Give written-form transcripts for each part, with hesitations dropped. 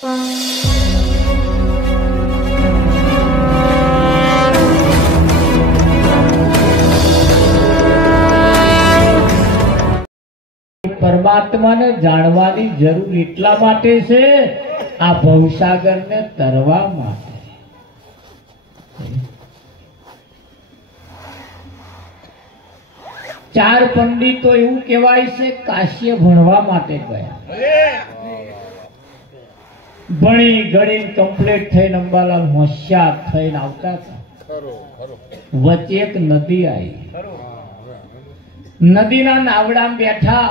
પરમાત્માને જાણવાની જરૂર એટલા માટે છે, આ ભવસાગરને તરવા માટે. ચાર પંડિતો એવું કહેવાય છે કાશ્ય ભણવા માટે ગયા. ભણી ગણી કમ્પ્લીટ થઈને અંબાલાલ હોશિયાર થઈને આવતા હતા. વચ્ચે એક નદી આવી. નદીના નાવડામાં બેઠા.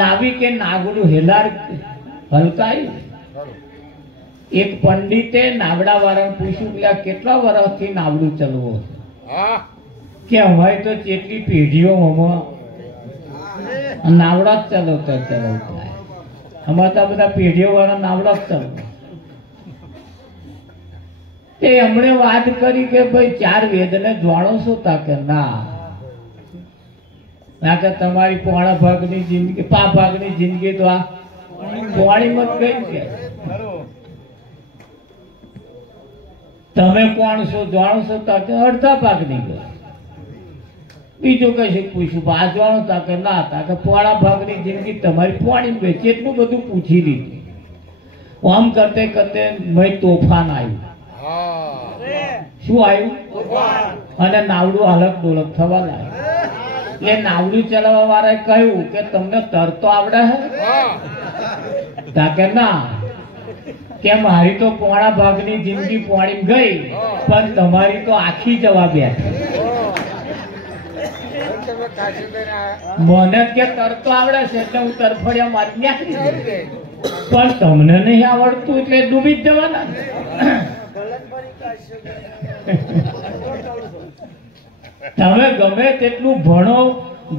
નાવિકે નાગડું હેલાર હલકાયું. એક પંડિતે નાવડા વાળાને પૂછ્યું કે કેટલા વર્ષથી નાવડું ચલવો કે અમારી તો કેટલી પેઢીઓ નાવડા જ ચલાવતા અમારે તો બધા પેઢીઓ વાળા નાવડા જ ચલાવતા. તે હમણે વાત કરી કે ભાઈ ચાર વેદને જાણો છો તા કે ના, કે તમારી પોણા ભાગની જિંદગી પા ભાગની જિંદગી તો આ પોણીમાં જ ગઈ છે. તમે કોણ છો જાણો છો તા કે અડધા ભાગની ગઈ. બીજું કશું પૂછ્યું આ જાણો તા કે ના, તા કે પોણા ભાગની જિંદગી તમારી પોણી ગઈ. કેટલું બધું પૂછી લીધું. આમ કરતે કરતે મય તોફાન આવ્યું. શું આવ્યું? અને નાવડું હલક ડોલક થવા લાગ્યું. એટલે નાવડું ચલાવવા વાળાએ કહ્યું કે તમને તરતો આવડે છે? ના, કે મારી તો પોણા ભાગની જિંદગી પોણી ગઈ, પણ તમારી તો આખી જવા બેઠી. મને કે તરતો આવડે છે એટલે હું તરફડિયા મારી નાખી, પણ તમને નહીં આવડતું એટલે ડૂબી જ જવાના. તમે ગમે તેટલું ભણો,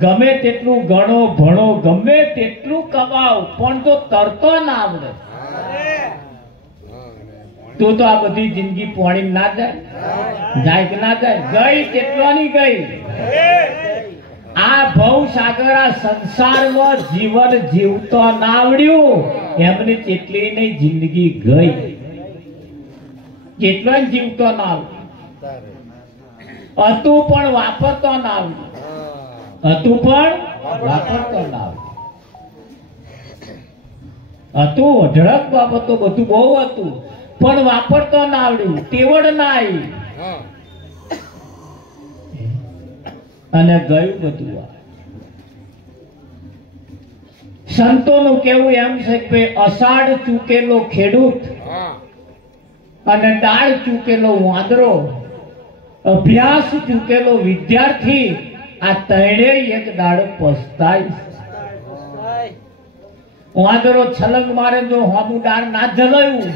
ગમે તેટલું ગણો, ભણો, ગમે તેટલું કમાઓ, પણ જો તરતો ના આવડે તો આ બધી જિંદગી પોણી ના જાય કે ના જાય? ગઈ તેટલાની ગઈ. આ ભવ સાગર આ સંસારમાં જીવન જીવતો ના આવડ્યું એમને કેટલી નહીં જિંદગી ગઈ. કેટલા જીવતો ના આવડ્યું હતું પણ વાપરતો ના આવડ્યું. હતું પણ વાપરતો ના આવડ્યું. હતું અઢળક બાબતો બધું બહુ હતું પણ વાપરતો ના આવડ્યું. તેવડ ના આવી અને ગયું બધું. સંતોનું કેવું એમ છે કે અષાઢ ચૂકેલો ખેડૂત અને દાળ ચૂકેલો વાંદરો, અભ્યાસ ચૂકેલો વિદ્યાર્થી, આ ત્રણેય એક દાડો પસ્તાય. વાંદરો છલંગ મારે તો હોનું દાળ ના જલાયું,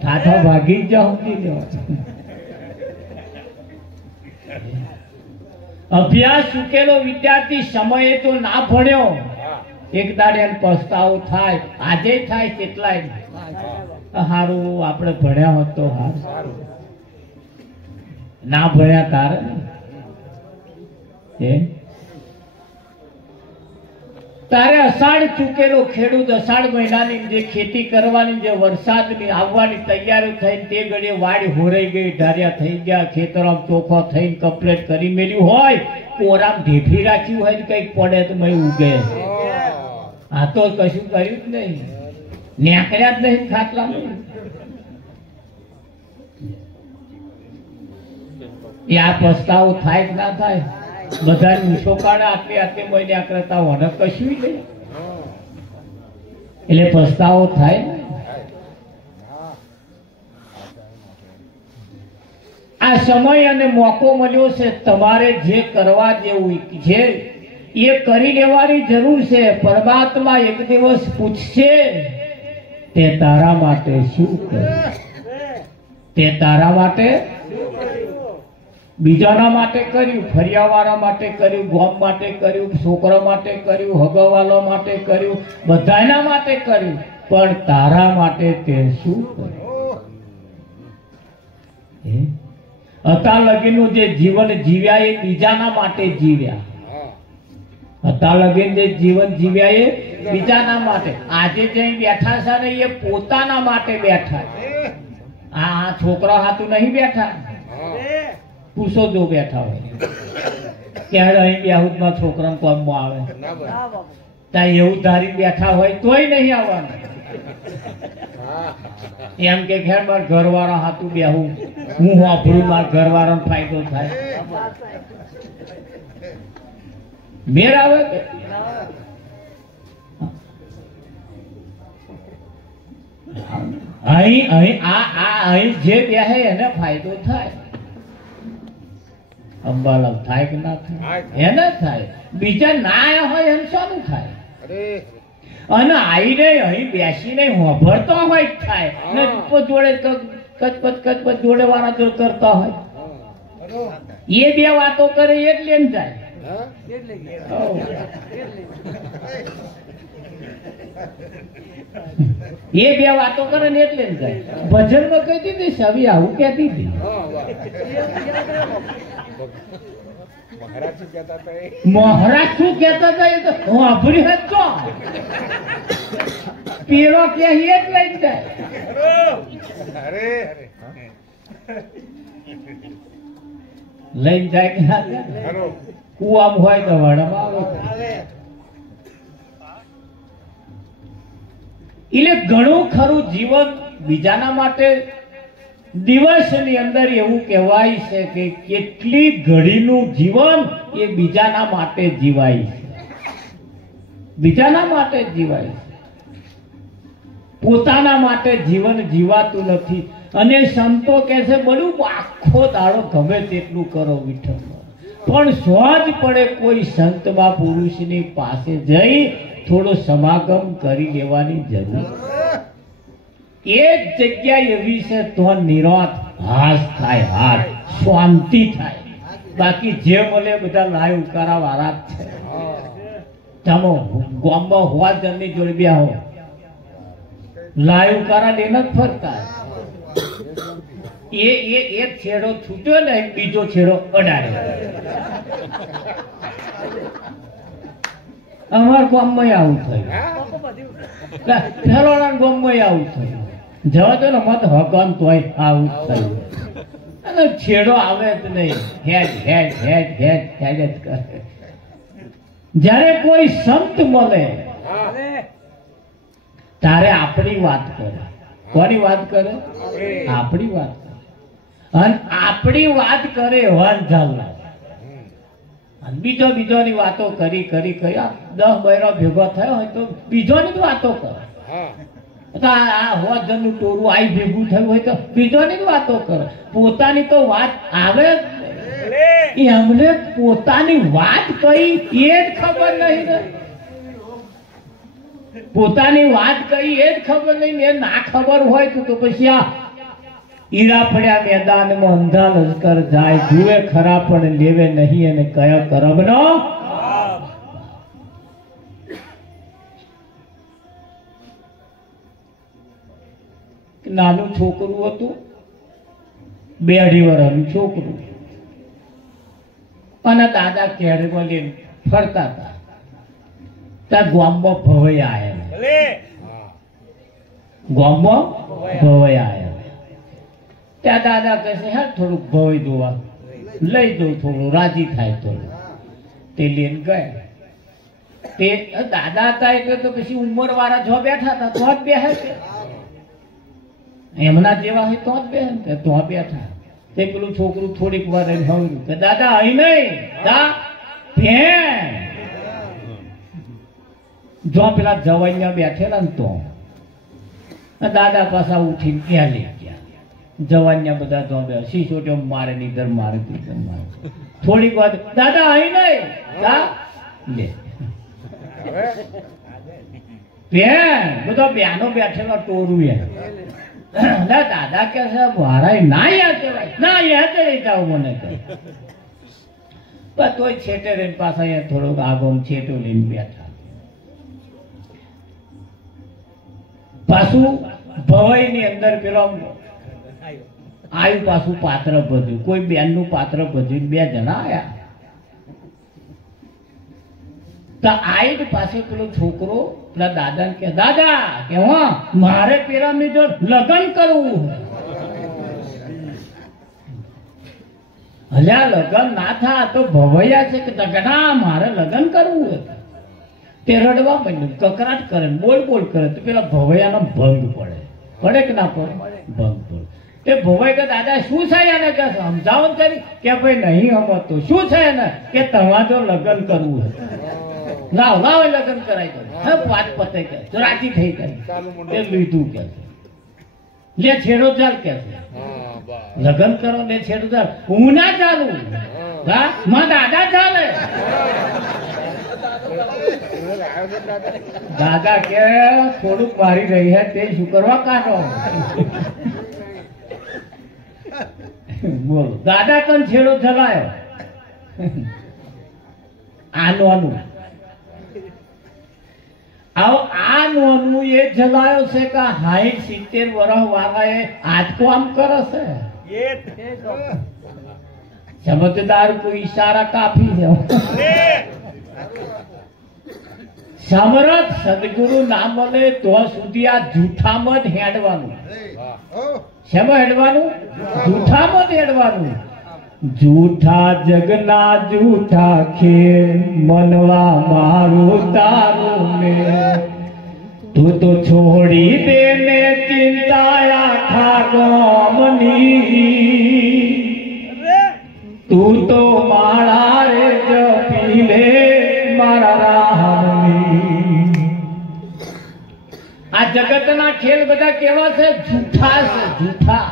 ઠાઠા ભાગી જ સમજી લો. અભ્યાસ ચૂકેલો વિદ્યાર્થી સમયે તો ના ભણ્યો, એક દાડે પસ્તાવો થાય. આજે થાય કેટલાય. હારું આપણે ભણ્યા હોત તો હારું, ના ભણ્યા તારે તારે. અષાઢ ચૂકેલો ખેડૂત, અષાઢ મહિનાની જે ખેતી કરવાની, જે વરસાદની આવવાની તૈયારી થઈ, તે ઘડીએ વાડી હોરાઈ ગઈ, ઢારિયા થઈ ગયા, ખેતરમાં ચોખ્ખો થઈને કમ્પ્લીટ કરી મેલ્યું હોય, કોરામ ઢેફી રાખ્યું હોય, કઈક પડે તો મેં ઉગે. આ તો કશું કર્યું જ નહીં, નેકળ્યા જ નહીં ખાટલા. આ પસ્તાવો થાય કે ના થાય? બધા ઊંચો કાઢે આટલી આટલી મહિને કરતા હોને કશું નહીં, એટલે પસ્તાવો થાય. આ સમય અને મોકો મળ્યો છે, તમારે જે કરવા જેવું છે એ કરી લેવાની જરૂર છે. પરમાત્મા એક દિવસ પૂછશે તે તારા માટે શું કર્યું? તે તારા માટે બીજાના માટે કર્યું, ફરિયાવાળા માટે કર્યું, ગોમ માટે કર્યું, છોકરા માટે કર્યું, હગવાલા માટે કર્યું, બધાના માટે કર્યું, પણ તારા માટે તે શું કર્યું? અત્યાર લગીનું જે જીવન જીવ્યા એ બીજાના માટે જીવ્યા. અત્યાર લગીન જે જીવન જીવ્યા એ બીજાના માટે. આજે જે બેઠા છે ને એ પોતાના માટે બેઠા. આ છોકરા હાથું નહીં બેઠા. પૂછો જો બેઠા હોય ત્યારે અહીં બેહુદમાં છોકરાને કોમમાં આવે ત્યાં એવું ધારી બેઠા હોય તોય નહીં આવવાનું. એમ કે ખેર માર ઘરવાળા હાથું બેહું, હું વાપરું, મારા ઘરવાળાનો ફાયદો થાય. મેર આવે કે અહીં જે બેહે એને ફાયદો થાય. અંબાલાલ થાય કે ના થાય? એને થાય. બીજા ના આયા હોય એમ શાનું થાય? અને આઈને અહીં બેસીને હોભરતો હોય જ થાય ને જોડે કચપચ જોડે વાળા જો કરતા હોય એ બે વાતો કરે એટલે એમ થાય. એ બે વાતો કરે ને એટલે ભજન માં કહી દીધી છવી આવું કહેતી હતી. મહારાજ શું કહેતા હતા એ તો હું આભરી હતો. પેલો કે જ લઈ જાય. લઈ જાય કે ના જાય? કુવામાં હોય તો વડામાં આવે. એટલે ઘણું ખરું જીવન બીજાના માટે. દિવસની અંદર એવું કહેવાય છે કે કેટલી ઘડીનું જીવન એ બીજાના માટે જીવાય છે. બીજાના માટે જીવાય છે. પોતાના માટે જીવન જીવાતું નથી. અને સંતો કહે છે બધું આખો દાડો ગમે તેટલું કરો વિઠ્ઠલ, પણ સહજ પડે કોઈ સંતમાં પુરુષની પાસે જઈ થોડો સમાગમ કરી લેવાની જરૂર. એક જગ્યા એવી છે તો નિરાત હાસ થાય, હાથ શાંતિ થાય. બાકી જે મળે બધા લાય ઉકારા વાળા જ છે. તમે ગામમાં હોવા જણની જોડે બે હો લાય ઉકારા લઈને જ ફરતા. એક છેડો છૂટ્યો ને બીજો છેડો અડાડે. અમાર ગામમાં આવું થયું, ફેરોના ગામમાં આવું થયું. જવા દો ને મત હકન તોય આવું થયું. અને છેડો આવે જ નહીં, હેડ હેડ હેડ હેડ હેડ જ કરે. જ્યારે કોઈ સંત મળે તારે આપણી વાત કરે. કોની વાત કરે? આપણી વાત કરે. અને આપણી વાત કરે વાંધાલ બીજોની વાતો કરી કરી કરી 10 બૈરો ભેગો થયો હોય તો બીજોની જ વાતો કરે. આ હોજનનું ટોરું આઈ ભેગું થયું હોય તો બીજોની જ વાતો કરે. પોતાની તો વાત આવે એમને પોતાની વાત કઈ એ જ ખબર નહીં. પોતાની વાત કઈ એ જ ખબર નહીં. એ ના ખબર હોય તો પછી આ ઈરા પડ્યા મેદાનમાં અંધા લશ્કર જાય, જુએ ખરા પણ લેવે નહીં અને કયા કરમનો. નાનું છોકરું હતું, 2-2.5 વર્ષનું છોકરું, અને દાદા કેળમાં લઈને ફરતા હતા. ત્યાં ગામમાં ભવૈયા આયા. ગામમાં ભવૈયા આયા. ત્યાં દાદા કહે છે હા થોડુંક ભવઈ દોવા લઈ દઉં, થોડું રાજી થાય થોડું. તે લઈને ગયા. તે દાદા હતા એટલે તો પછી ઉંમર વાળા જો બેઠા હતા તો જ બેહે છે. એમના જેવા હોય તો જ બેહે, તો બેઠા. તે પેલું છોકરું થોડીક વાર હવ્યું કે દાદા અહીં નહીં જો પેલા જવાઈયા બેઠેલા ને તો દાદા પાછા ઉઠીને ક્યાં લઈ ગયા. જવાનિયા બધા જો બે શીશોટીઓ મારે નીધર મારે નીધર મારે. થોડીક વાર દાદા અહીં નહીં લે બધા બેનો બેઠેલા ટોરું એ દાદા કે છે મારા ના યાદ ના યાદ રહી જાવ મને તોય છેટે રહીને પાછા અહીંયા થોડોક આગો છેટો લઈને બેઠા. પાછું ભવાઈ ની અંદર પેલો આયુ પાછું પાત્ર ભજ્યું. કોઈ બેન નું પાત્ર ભજ્યું. 2 જણા આયા. તો આઈડ પાસે પેલો છોકરો પેલા દાદાને કે દાદા કે મારે પેલાની જો લગ્ન કરવું, હલ્યા લગ્ન ના થા તો ભવૈયા છે કે દગડા મારે લગ્ન કરવું હતું. તે રડવા માંડ્યું, કકરાટ કરે, બોલ બોલ કરે તો પેલા ભવૈયાનો ભંગ પડે કે ના પડે? ભંગ પડે. તે ભવાઈ કે દાદા શું છે એને કે સમજાવો કરી કે ભાઈ નહીં સમજતો. શું છે એને કે તમારે લગ્ન કરવું હતું. લાવ લાવ લગ્ન કરાય તો વાત પતે કે તો રાજી થઈ ગઈ. એ લીધું કે લે છેડો ચાલ કે લગ્ન કરો લે છેડો ચાલ. હું ના ચાલું, માં દાદા ચાલે. દાદા કે થોડુંક મારી રહી હે તે શું કરવા કાઢો. બોલો દાદા કન છેડો ચલાયો. આનું આ નોનું એ જલાયો છે કે 60-70 વર્ષ વાળા એ આટકો આમ કરે છે. સમજદાર કો ઈશારા કાફી છે. સમરથ સદગુરુ ના મળે તો સુધી આ જૂઠામાં જ હેડવાનું. શેમાં હેડવાનું? જૂઠામાં જ હેડવાનું. જૂઠા જગના જૂઠા ખેલ મનવા મારું તારું ને તું તો છોડી દે ને ચિંતા આખા ગામની. તું તો માળા રે જપી લે મારા રામની. આ જગતના ખેલ બધા કેવા છે? જૂઠા છે, જૂઠા.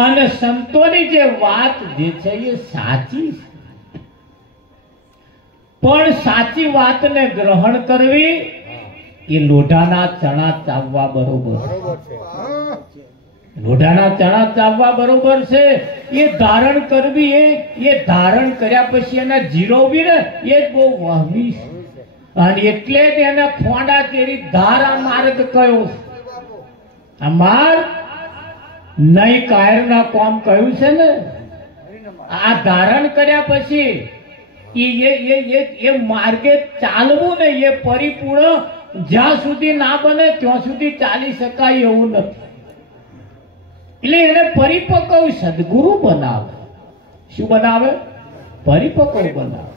અને સંતોની જે વાત જે છે એ સાચી છે, પણ સાચી વાતને ગ્રહણ કરવી એ લોઢાના ચણા ચાવવા બરોબર. લોઢાના ચણા ચાવવા બરોબર છે. એ ધારણ કરવી એ ધારણ કર્યા પછી એને જીરવવી ને એ બહુ વહમી છે. અને એટલે જ એને ખોંડા કેરી ધારા માર્ગ કયો છે. આ માર્ગ નહીં કાયર ના કામ કહ્યું છે ને. આ ધારણ કર્યા પછી એ માર્ગે ચાલવું ને એ પરિપૂર્ણ જ્યાં સુધી ના બને ત્યાં સુધી ચાલી શકાય એવું નથી. એટલે એને પરિપક્વ સદગુરુ બનાવે. શું બનાવે? પરિપક્વ બનાવે.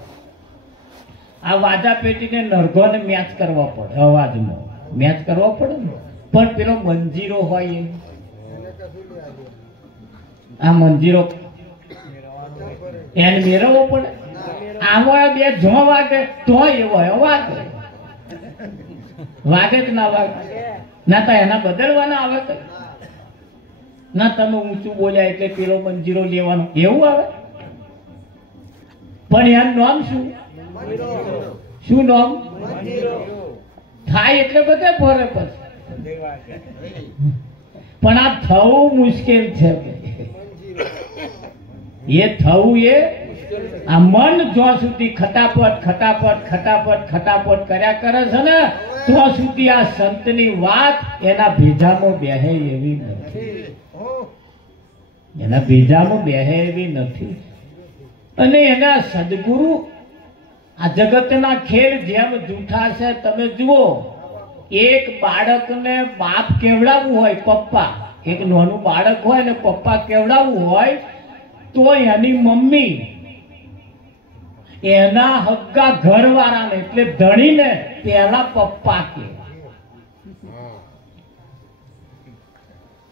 આ વાજા પેટીને નરગોને મેચ કરવા પડે, અવાજમાં મેચ કરવા પડે ને. પણ પેલો મંજીરો હોય આ મંજીરો એને મેળવવો પડે. આમાં બે જો વાગે તો એવો વાગે વાગે કે ના વાગે? ના તો એના બદલવાના આવે તો ના તમે ઊંચું બોલ્યા એટલે પેલો મંજીરો લેવાનો એવું આવે. પણ એનું નામ શું? શું નામ થાય? એટલે બધે ભરે પછી. પણ આ થવું મુશ્કેલ છે. એ થવું એ આ મન જ્યાં સુધી ખટાપટ ખટાપટ ખટાપટ ખટાપટ કર્યા કરે છે ને ત્યાં સુધી આ સંતની વાત એના ભેજામાં બેહે એવી નથી. એના ભેજામાં બેહે એવી નથી. અને એના સદગુરુ આ જગતના ખેલ જેમ જૂઠા છે. તમે જુઓ, એક બાળકને બાપ કેવડાવવું હોય, પપ્પા એક નાનું બાળક હોય ને પપ્પા કેવડાવવું હોય તો એની મમ્મી એના હગ્ગા ઘરવાળાને એટલે ધણીને પેલા પપ્પા કે.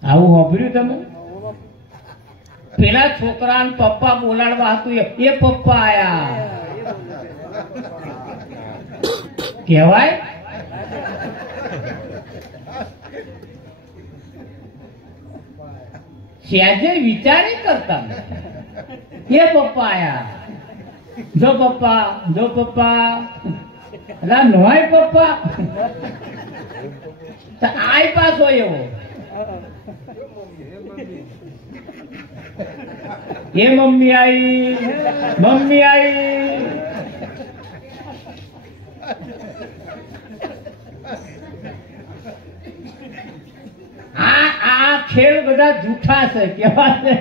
આવું સાંભળ્યું તમે? પેલા છોકરાને પપ્પા બોલાડવા હતું એ પપ્પા આયા કહેવાય? સહેજે વિચારે કરતા એ પપ્પા આયા. જો પપ્પા જો પપ્પા એટલે નોય પપ્પા આય પાછો એવો એ મમ્મી આવી મમ્મી આવી. આ ખેલ બધા જૂઠા છે. કેવા છે?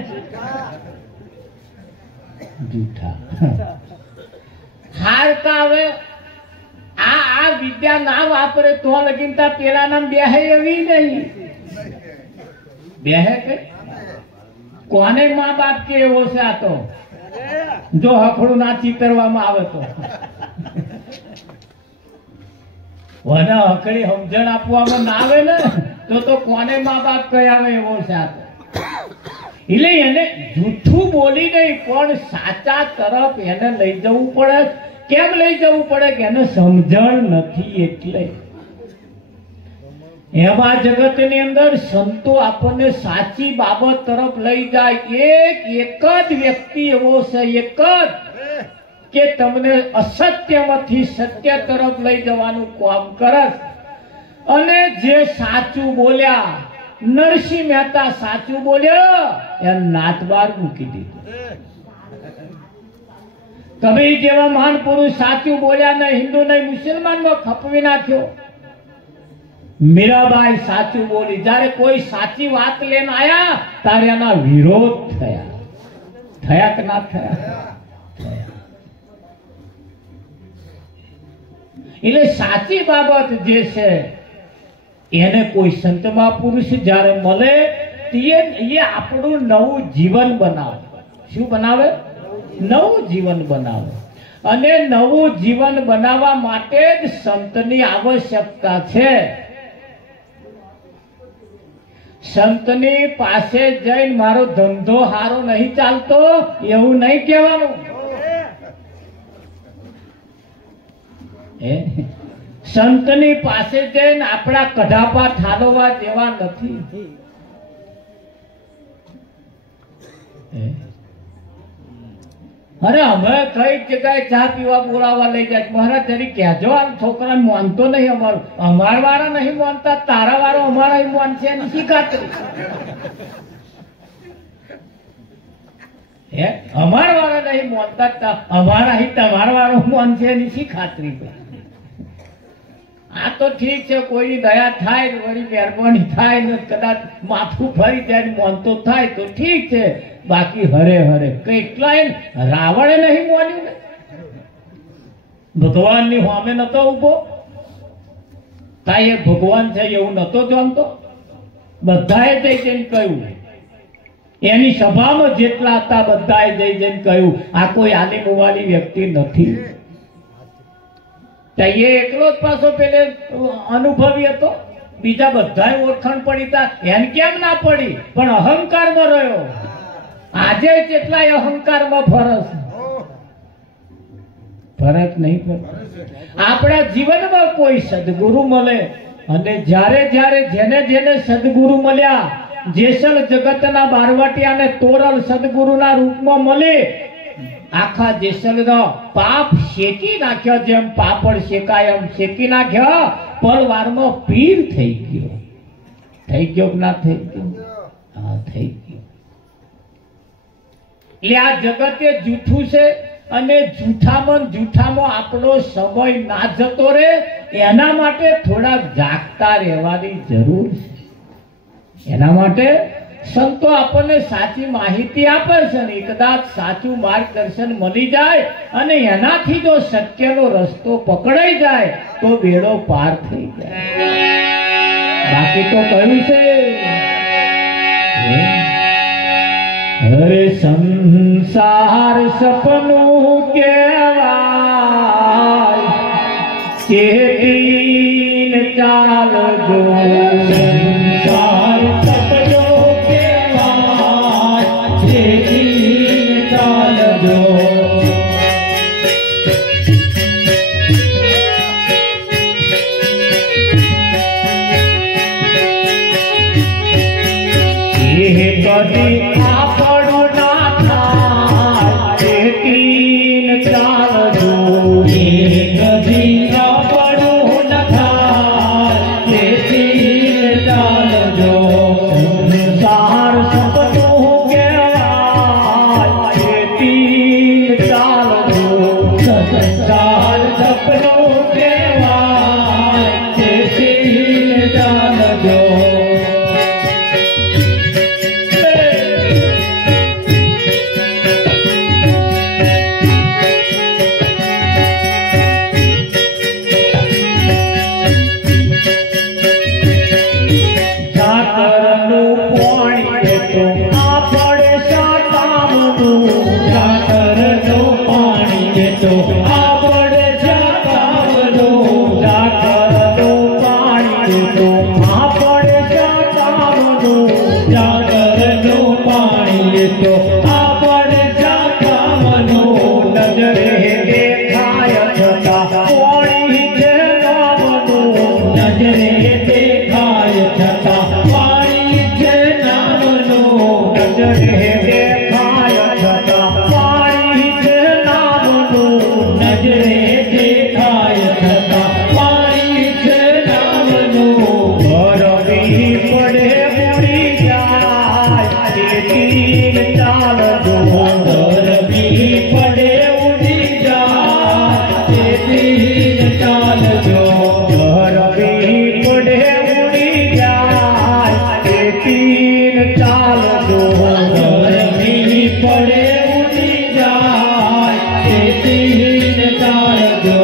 જૂઠા. હારતા હવે આ વિદ્યા ના વાપરે તો લગીન તા પેલા નામ બેહે એવી નહીં બેહે કે કોને મા બાપ કે એવો છે આ તો જો હકડું ના ચીતરવામાં આવે તો વને હકડી સમજણ આપવામાં ના આવે ને તો કોને મા બાપ કહી આવે એવો છે આ તો એટલે એને જૂઠું બોલી નહીં પણ સાચા તરફ એને લઈ જવું પડે કેમ લઈ જવું પડે કે એને સમજણ નથી એટલે એવા જગતની અંદર સંતો આપણને સાચી બાબત તરફ લઈ જાય એક જ વ્યક્તિ એવો છે એક જ કે તમને અસત્યમાંથી સત્ય તરફ લઈ જવાનું કામ કરે અને જે સાચું બોલ્યા નરસિંહ મહેતા સાચું બોલ્યો એ નાતબાર મૂકી દીધું કબીર જેવા મહાન પુરુષ સાચું બોલ્યા ને હિન્દુ નહીં મુસલમાનમાં ખપવી નાખ્યો મીરાબાઈ સાચું બોલી જ્યારે કોઈ સાચી વાત લઈને આયા ત્યારે એના વિરોધ થયા કે ના થયા એટલે સાચી બાબત જે છે એને કોઈ સંત મહાપુરુષ જ્યારે મળે એ આપણું નવું જીવન બનાવે શું બનાવે નવું જીવન બનાવે અને નવું જીવન બનાવવા માટે જ સંતની આવશ્યકતા છે સંતની પાસે જઈને મારો ધંધો સારો નહીં ચાલતો એવું નહીં કહેવાનું સંતની પાસે જઈને આપણા કઢાપા ઠાલવવા દેવા નથી અરે અમે કઈ જગ્યાએ ચા પીવા બોલાવવા લઈ જાય મારા જરી કહેજો આ છોકરાને માનતો નહીં અમારું અમાર વાળા નહીં માનતા તારા વાળો અમારા માનશે એની શી ખાતરી અમાર વાળા નહીં માનતા અમારા તમારા વાળો માનશે એની શી ખાતરી આ તો ઠીક છે કોઈની દયા થાય વળી મહેરબાની થાય ને કદાચ માથું ફરી જાય માનતો થાય તો ઠીક છે બાકી હરે હરે કેટલાય રાવણે નહીં માન્યું ને ભગવાનની સામે નતો ઉભો તાય એ ભગવાન છે એવું નતો જાણતો બધાએ જઈને કહ્યું એની સભામાં જેટલા હતા બધાએ જઈને કહ્યું આ કોઈ આલી મુવાલી વ્યક્તિ નથી એ એકલો જ પાછો પેલે અનુભવી હતો બીજા બધા ઓળખાણ પડી હતા એને કેમ ના પડી પણ અહંકારમાં રહ્યો આજે કેટલાય અહંકારમાં ફરક નહીં પડે આપણા જીવનમાં કોઈ સદગુરુ મળે અને જ્યારે જ્યારે જેને જેને સદગુરુ મળ્યા જેસલ જગતના બારવટિયાને તોરલ સદગુરુના રૂપમાં મળે આખા જેસલનો પાપ શેકી નાખ્યો જેમ પાપડ શેકાય એમ શેકી નાખ્યો પળવારમાં પીર થઈ ગયો કે ના થઈ ગયો હા થઈ ગયો એટલે આ જગત એ જૂઠું છે અને જૂઠામાં આપણો સમય ના જતો રહે એના માટે થોડાક જાગતા રહેવાની જરૂર છે એના માટે સંતો આપણને સાચી માહિતી આપે છે ને કદાચ સાચું માર્ગદર્શન મળી જાય અને એનાથી જો સત્યનો રસ્તો પકડાઈ જાય તો બેડો પાર થઈ જાય બાકી તો કહ્યું છે હરે સંસાર સપનું કેવાય કે દીન ચાલજો સંસાર સપનું કેવાય કે દીન ચાલજો કદી આપણું ના થાય તીન ચાલજો કદી આપણું ન થાય તીન દેખાય છતાં પાણી છે નામનો નજરે દેખાય છતાં પાણી છે નામનો નજરે દેખાય છતાં પાણી છે નામનો ભરવી પડે ઉડી જાય તીર ચાલજો ભરવી પડે ઉડી જાય તીર ચાલજો ભરવી પડે ઉડી જાય તીર ચાલજો ભરવી પડે ઉડી જાય તીર ચાલજો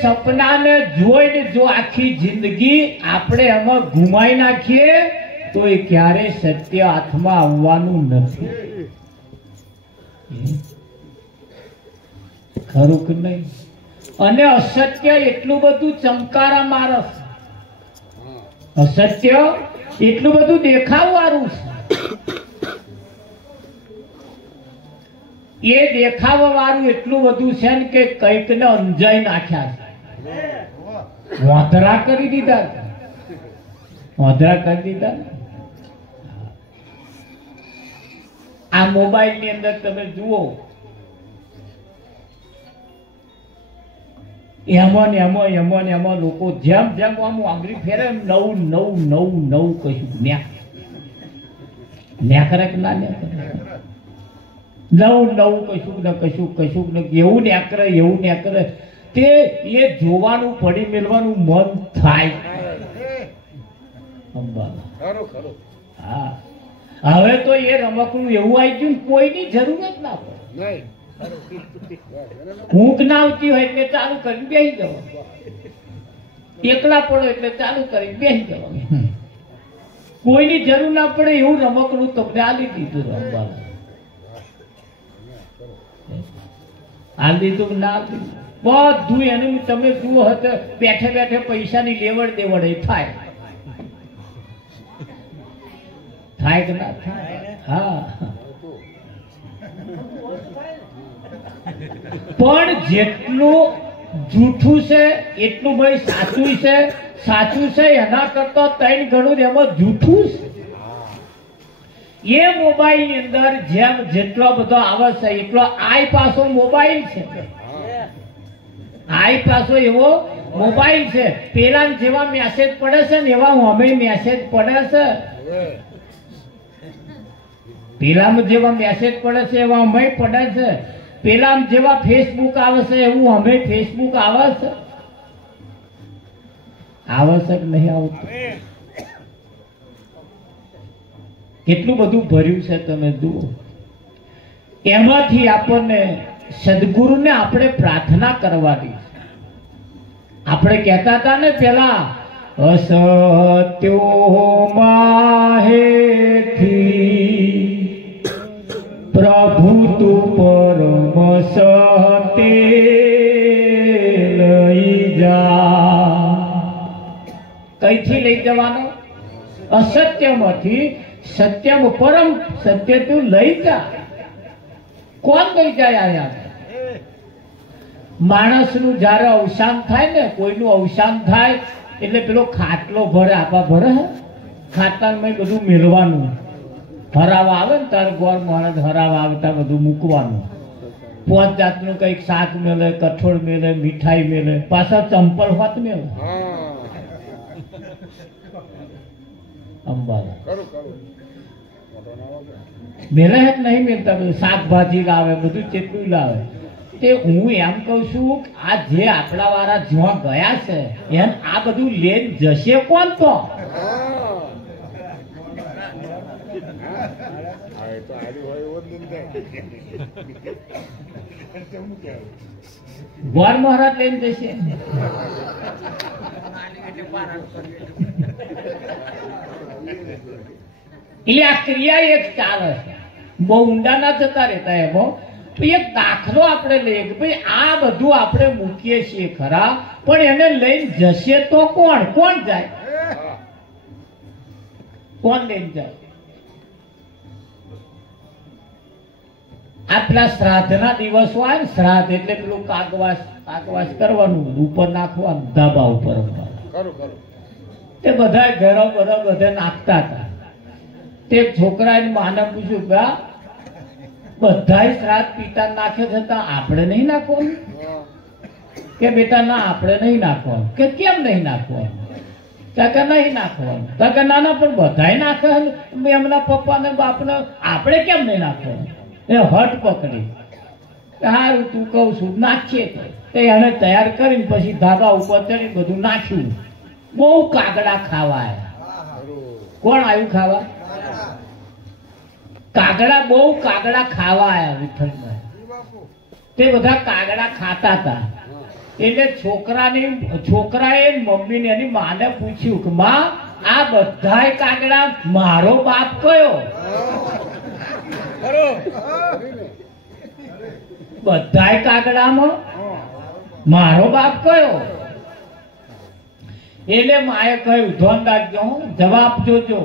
સપનાને જોઈને જો આખી જિંદગી આપણે એમાં ઘુમાઈ નાખીએ તો એ ક્યારે સત્ય હાથમાં આવવાનું નથી. ખરું કે નહીં? અને અસત્ય એટલું બધું ચમકારા મારસ, અસત્ય એટલું બધું દેખાવવાળું છે. એ દેખાવા વાળું એટલું બધું છે ને કે કઈક ને અંજાઈ નાખ્યા છે, વાંધરા કરી દીધા, વાંધરા કરી દીધા. આ મોબાઈલ ની અંદર તમે જુઓ, એમાં લોકો જેમ જેમ આમ આંગળી ફેરે નવું નવું નવું નવું કશું ન્યા કરે કે ના ન્યા કરે, નવું નવું કશું ને એવું ન્યા કરે, એવું ન્યા કરે. તે એ જોવાનું પડી મેળવાનું મન થાય. હા, હવે તો એ રમકડું એવું આવી ગયું કોઈની જરૂર જ ના પડે. ઊંઘ ના આવતી હોય એટલે ચાલુ કરીને બેસી જવાનું, એકલા પડો એટલે ચાલુ કરીને બેસી જવાનું, કોઈની જરૂર ના પડે એવું રમકડું તમને આલી દીધું. રમવાનું આલી દીધું ના આલી બધું એનું તમે જુઓ હતો, બેઠે બેઠે પૈસાની લેવડ દેવડ થાય, થાય કે ના થાય? હા, પણ જેટલું જૂઠું છે એટલું ભાઈ સાચું છે, સાચું છે એના કરતા 3 ગણું એમાં જૂઠું છે. એ મોબાઈલ ની અંદર જેમ જેટલો બધો આવે છે એટલો આઈ પાછો મોબાઈલ છે, આઈ પાછો એવો મોબાઈલ છે. પેલા જેવા મેસેજ પડે છે ને એવા અમે મેસેજ પડે છે, પેલામાં જેવા મેસેજ પડે છે એવા અમે પડે છે, પેલા જેવા ફેસબુક આવે છે એવું અમે ફેસબુક આવે છે. આવશ્યક નહીં આવતું, કેટલું બધું ભર્યું છે તમે જુઓ. એમાંથી આપણને સદગુરુને આપણે પ્રાર્થના કરવાની. આપણે કહેતા હતા ને પેલા, અસત્યો માહેથી પ્રભુ તું પરમ સતે લઈ જા. કઈથી લઈ જવાનો? અસત્યમાંથી સત્યમ પરમ સત્ય તું લઈ જા. કોણ લઈ જાય? આયા માણસનું જયારે અવસાન થાય ને, કોઈનું અવસાન થાય એટલે પેલો ખાટલો ભરે, આપા ભરે, ખાટલામાં બધું મેળવાનું, હરાવા આવે ને તાર ગોર મહારાજ હરાવા આવતા બધું મૂકવાનું. 5 જાતનું કઈક શાક મેલે, કઠોળ મેલે, મીઠાઈ મેલે, પાછા ચંપલ હોત મેલે. અંબાલા મેલે જ નહીં મેલતા, બધું શાકભાજી લાવે, બધું કેટલું લાવે. તે હું એમ કઉ છું, આ જે આપણા વાળા જ્યાં ગયા છે એમ આ બધું લઈને જશે કોણ? તો ગોર મહારાજ લઈને જશે. એટલે આ ક્રિયા એક ચાલે છે, બહુ ઊંડા ના જતા રહેતા. એમાં એક દાખલો આપણે લઈએ કે ભાઈ આ બધું આપણે મૂકીએ છીએ ખરા, પણ એને લઈને જશે તો કોણ? કોણ જાય? કોણ લઈને જાય? આપણા શ્રાદ્ધના દિવસો આવે ને, શ્રાદ્ધ એટલે પેલું કાકવાસ કરવાનું, ઉપર નાખવાનું ધાબા ઉપર. તે બધા ઘરો બધા નાખતા હતા. તે છોકરાએ માને પૂછ્યું કે બધા શ્રાદ્ધ પિતા નાખે છતાં આપણે નહીં નાખવાનું? કે બેટા ના, આપણે નહીં નાખવાનું. કે કેમ નહીં નાખવાનું? કે નહીં નાખવાનું. કે નાના પણ બધાય નાખે, એમના પપ્પા ને બાપ ને, આપણે કેમ નહીં નાખવાનું? એ હટ પકડી, સારું તું કઉ છું નાખીએ. તો એને તૈયાર કરીને પછી ધાબા ઉપર ચડી બધું નાખ્યું. બહુ કાગડા ખાવા આવ્યા. કોણ આવ્યું ખાવા? કાગડા, બહુ કાગડા ખાવા આવ્યા વિઠ્ઠલમાં. તે બધા કાગડા ખાતા હતા. એટલે છોકરાએ મમ્મીને એની માને પૂછ્યું કે માં, આ બધાય કાગડા મારો બાપ કયો? બધાય કાગડામાં મારો બાપ કયો? એટલે માએ કહ્યું ધોન રાખજો, જવાબ જોજો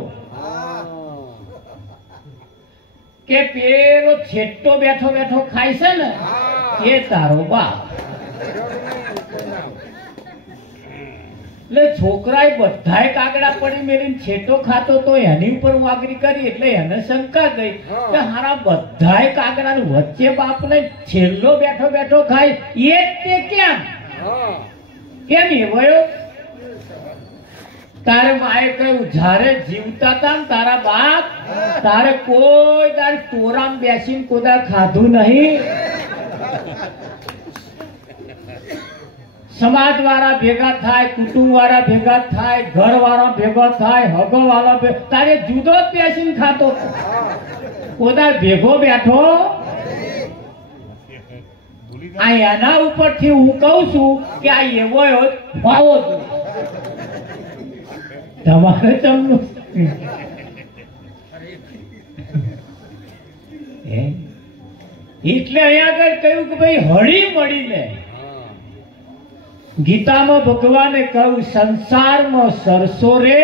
કે પેલો છેટો બેઠો બેઠો ખાય છે ને એ તારો બાપ. એટલે છોકરાએ બધાય કાગડા પડી મેળીને છેટો ખાતો તો એની ઉપર વાગરી કરી એટલે એને શંકા ગઈ કે હારા બધાય કાગડા વચ્ચે બાપ ને છેલ્લો બેઠો બેઠો ખાય એ તે કેમ એવયો? તારે માએ કહ્યું જ્યારે જીવતા હતા ને તારા બાપ તારે કોઈ તારે ટોરામ બેસીને કોદા ખાધું નહીં. સમાજ વાળા ભેગા થાય, કુટુંબ વાળા ભેગા થાય, ઘર વાળા ભેગા થાય, હગો વાળા તારે જુદો જ બેસીને ખાતો, કોદા ભેગો બેઠો. આ એના ઉપરથી હું કઉ છું કે આ એવો ભાવો તમારે ચમનું એટલે અહીંયા આગળ કહ્યું કે ભાઈ હળી મળીને. ગીતામાં ભગવાને કહ્યું સંસારમાં સરસો રે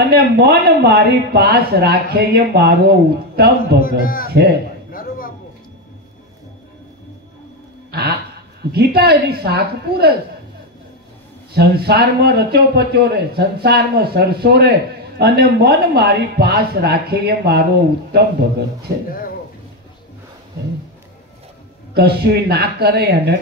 અને મન મારી પાસ રાખે એ મારો ઉત્તમ ભગત છે. આ ગીતા એની શાકપુર સંસારમાં રચો પચો રે, સંસારમાં સરસો રે અને મન મારી પાસ રાખે એ મારો ઉત્તમ ભગત છે. કશું ના કરે એને